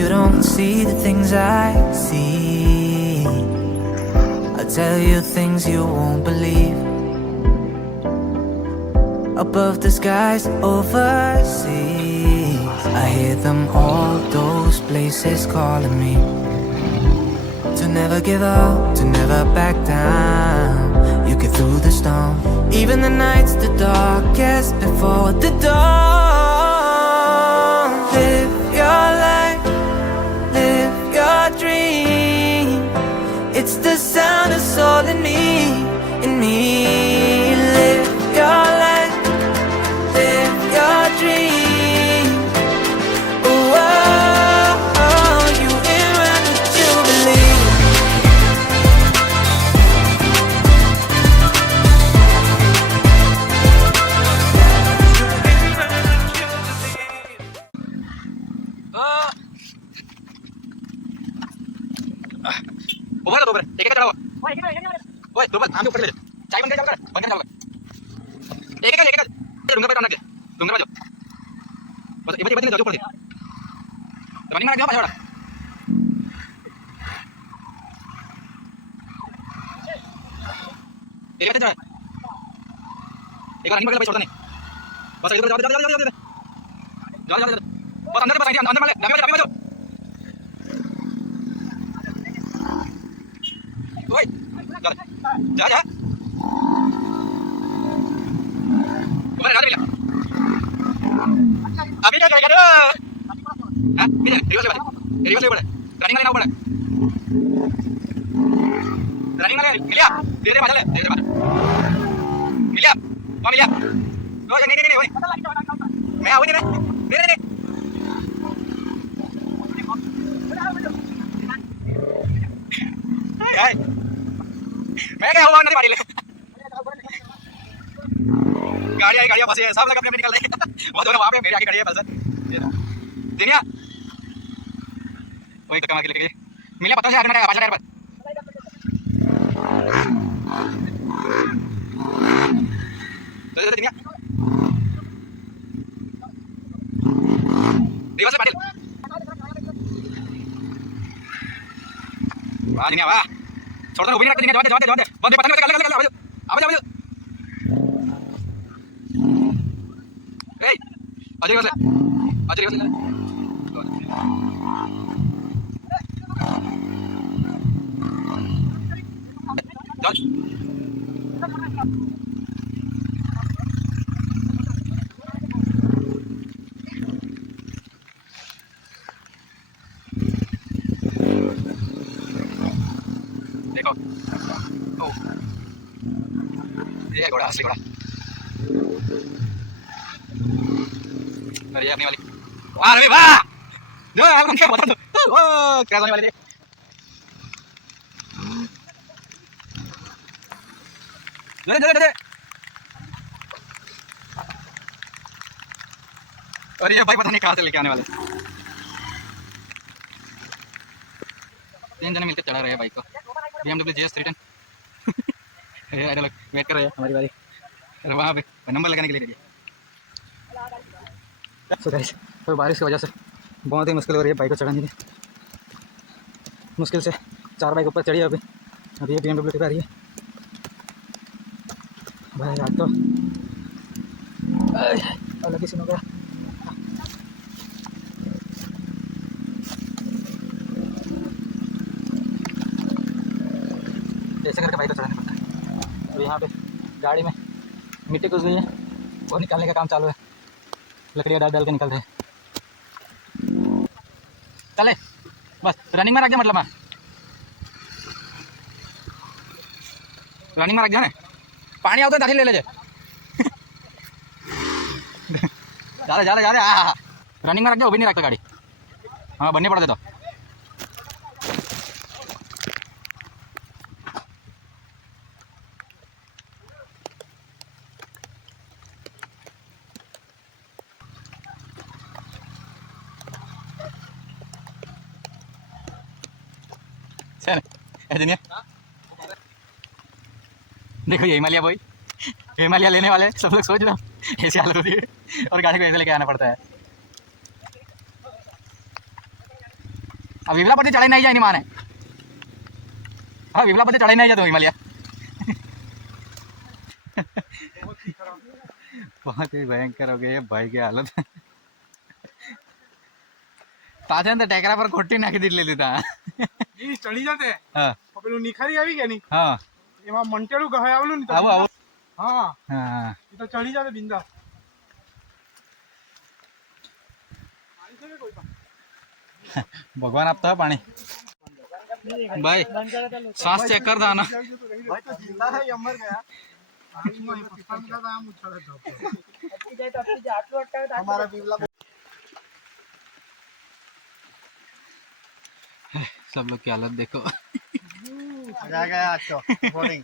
You don't see the things I see. I'll tell you things you won't believe. Above the skies overseas, I hear them all, those places calling me. To never give up, to never back down. You get through the storm, even the nights the darkest before the dawn. Live your life, live your dream. It's the sound that's all in me, in me. Live your life, live your dream. Oh, oh, oh, you in what you believe. ऊपर तो ऊपर एक एक चढ़ा हुआ ओए ऊपर आम के ऊपर ले जा चाय बन गया बन गया एक एक डूंगर पे टांग दे डूंगर पे जाओ बस ये बच जाओ ऊपर दे रनिंग मार गया पाछा वाला एक एक चढ़ा एक बार रनिंग मार गया छोड़ता नहीं बस इधर जाओ बस अंदर बस अंदर मार ले लगे जाओ ओए जा जा ऊपर जा मिला अभी क्या करेगा रे हां मिला रिवर्स ले ऊपर रनिंग वाले ना ऊपर रनिंग वाले मिला धीरे धीरे ले धीरे धीरे मिला वो मिला ओ नहीं ओए मैं आऊं नहीं धीरे धीरे मैं क्या हुआ नदी पारी ले गाड़ियां फंसी है सब लोग अपने निकल रहे हैं वो दोनों वहां पे मेरी आगे खड़ी है पल्सर दिनिया वही कमा के लेके मिला पता है आगे ना पाछा टायर पर तो दिनिया रिवर्स से पाटिल वाह दिनिया वाह छोड़ दो उभी नहीं रखते दिनिया जवाब दे बंदे पता नहीं लग आवाज ए आजा रिवर्स ले चल देखो ओ ये घोड़ा असली घोड़ा अरे ये अपनी वाली वाह रे वाह दो हम क्या बता दो ओ क्या होने वाले थे दे और ये भाई पता नहीं कहां से लेके आने वाले तीन जने मिलकर चढ़ा रहे हैं बाइक को BMW GS 310 ये लोग वेट कर रहे हैं हमारी बारी अरे वहाँ पे नंबर लगाने के लिए रेडी तो गाइस तो बारिश की वजह से बहुत ही मुश्किल हो रही है बाइक को चढ़ाने की मुश्किल से 4 बाइक ऊपर चढ़ी है अभी ये BMW पे आ रही है भाई आज तो अलग ही सीन हो गया ऐसे करके बाइक को चढ़ाना पड़ता है और यहाँ पे गाड़ी में मिट्टी कुछ नहीं है वो निकालने का काम चालू है लकड़ियाँ डाल के निकल रहे हैं चले बस रनिंग में रख दिया मतलब रनिंग में रख दिया ना पाणी आवतं दाखल ले जा रे हाँ रनिंग में रख दे वो भी नहीं रखता गाड़ी हाँ बनने पड़ते तो देखो ये हिमालय भाई हिमालय लेने वाले सब लोग सोच लो ऐसी हालत होती है और गाड़ी को ऐसे लेके आना पड़ता है। अब विमला पर चढ़ाई नहीं जाए माने हाँ विमला पर चढ़ाई नहीं जाते हिमालय बहुत ही भयंकर हो गई है भाई की हालत पाछे तो टेकरा पर खोटी नाखी दिलेली था चढ़ी जाते हाँ પેલું નિખારી આવી ગયા ની हाँ એમાં મંટેલું ગહાય આવેલું ને આવો આવો હા हाँ એ તો ચડી જાતે બિંદાસ भगवान आपता है पानी भाई सांस चेक कर दाना ભાઈ તો જિંદા है या मर गया પાણીમાં એ પથ્થર का आम उछाले तो हमारा बिवला सब लोग की हालत देखो आ गया आज तो बोर्डिंग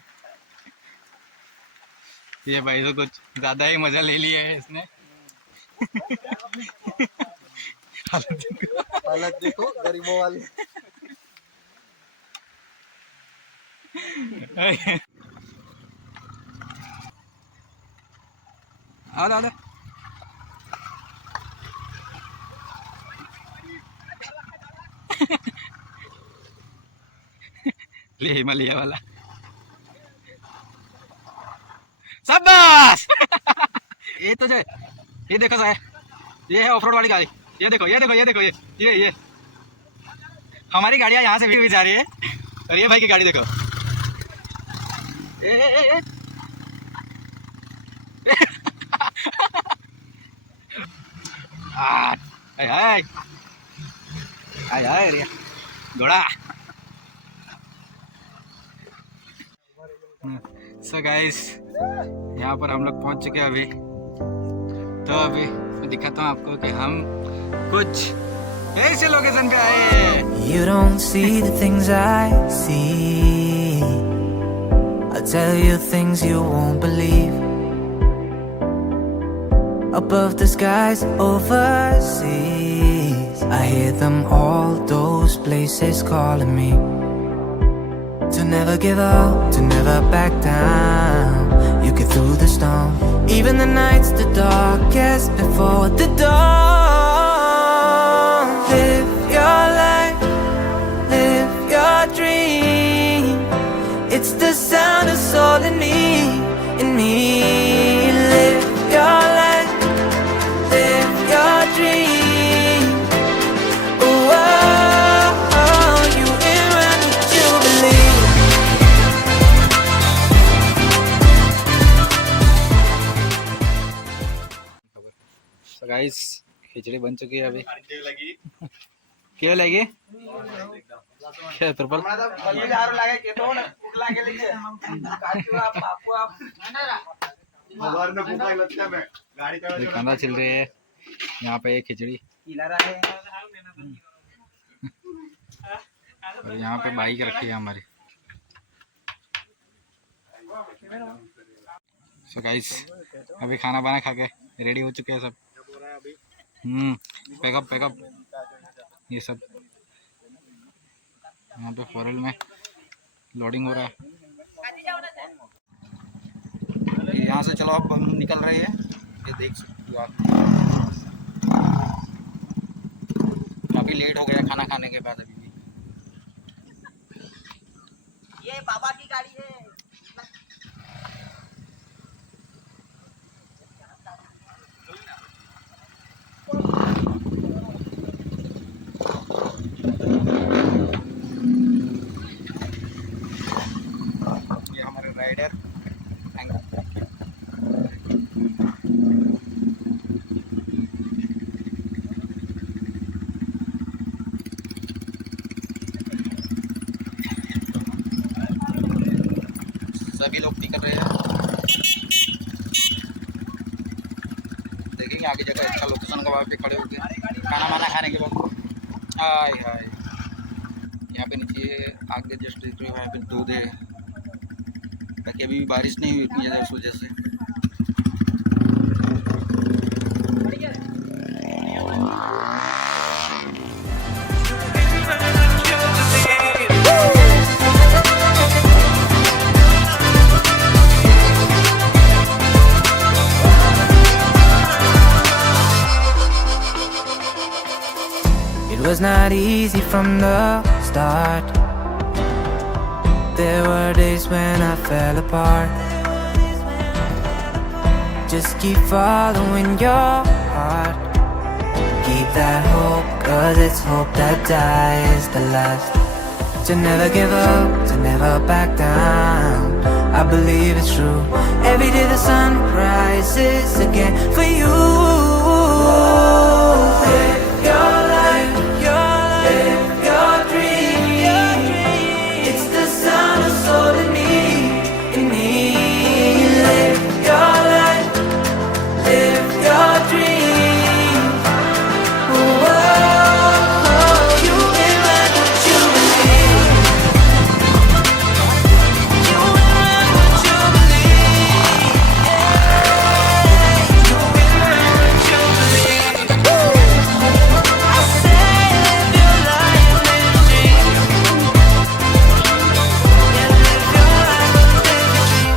ये भाई तो कुछ ज्यादा ही मजा ले लिया है इसने हालत देखो गरीबों वाली आ ले हिमालय वाला शाबाश ये तो जो ये देखो साहब ये है ऑफरोड वाली गाड़ी ये देखो ये हमारी गाड़ियाँ यहाँ से भी जा रही है और ये भाई की गाड़ी देखो ए हाय घोड़ा सो गाइस यहाँ पर हम लोग पहुँच चुके हैं अभी तो अभी मैं दिखाता हूँ आपको कि हम कुछ ऐसे लोकेशन पे आए हैं। You don't see the things I see. I'll tell you things you won't believe. Above the skies overseas, I hear them all, those places calling me. To never give up, to never back down. You get through the storm, even the nights the darkest before the dawn. Live your life, live your dream. It's the sound of soul in me, in me. Live your life, live your dream. Oh, oh, oh, you in when you believe. So guys खिचड़ी बन चुकी है अभी क्या लगी क्या त्रिपल खाना चल रही है यहाँ पे एक खिचड़ी और यहाँ पे बाइक रखी है हमारी। सो गाइस अभी खाना बना खा के रेडी हो चुके हैं सब। पैकअप ये सब यहाँ पे फॉरल में लोडिंग हो रहा है। यहाँ से चलो अब हम निकल रहे हैं, ये देख सकते हो आप। काफी लेट हो गया खाना खाने के बाद। अभी भी ये बाबा की गाड़ी है। ये हमारे राइडर सभी लोग निकल रहे हैं। देखेंगे आगे जाकर अच्छा लोकेशन का वहाँ पे खड़े होके खाना वाना खाने के बाद। हाय हाय, यहाँ पे नीचे आगे जस्ट वहाँ पे दूध है, ताकि अभी भी बारिश नहीं हुई इतनी ज़्यादा उस वजह से। It was not easy from the start. There were days when I fell apart. Just keep following your heart. Keep that hope, 'cause it's hope that dies the last. To never give up, to never back down, I believe it's true. Every day the sun rises again for you. Live your life, live your dream. It's the sun of soul in me, in me. Live your life, live your dream. Whoa, you will learn what you believe. You will learn what you believe. Yeah, you will learn what you believe. I say live your life, live your dream. Yeah, live your life, live your dream.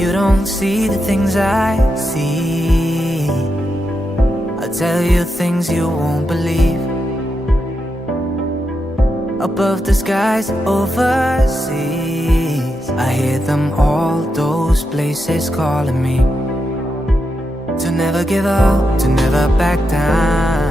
You don't see the things I see. I'll tell you things you won't believe. Above the skies overseas, I hear them all, those places calling me. To never give up, to never back down.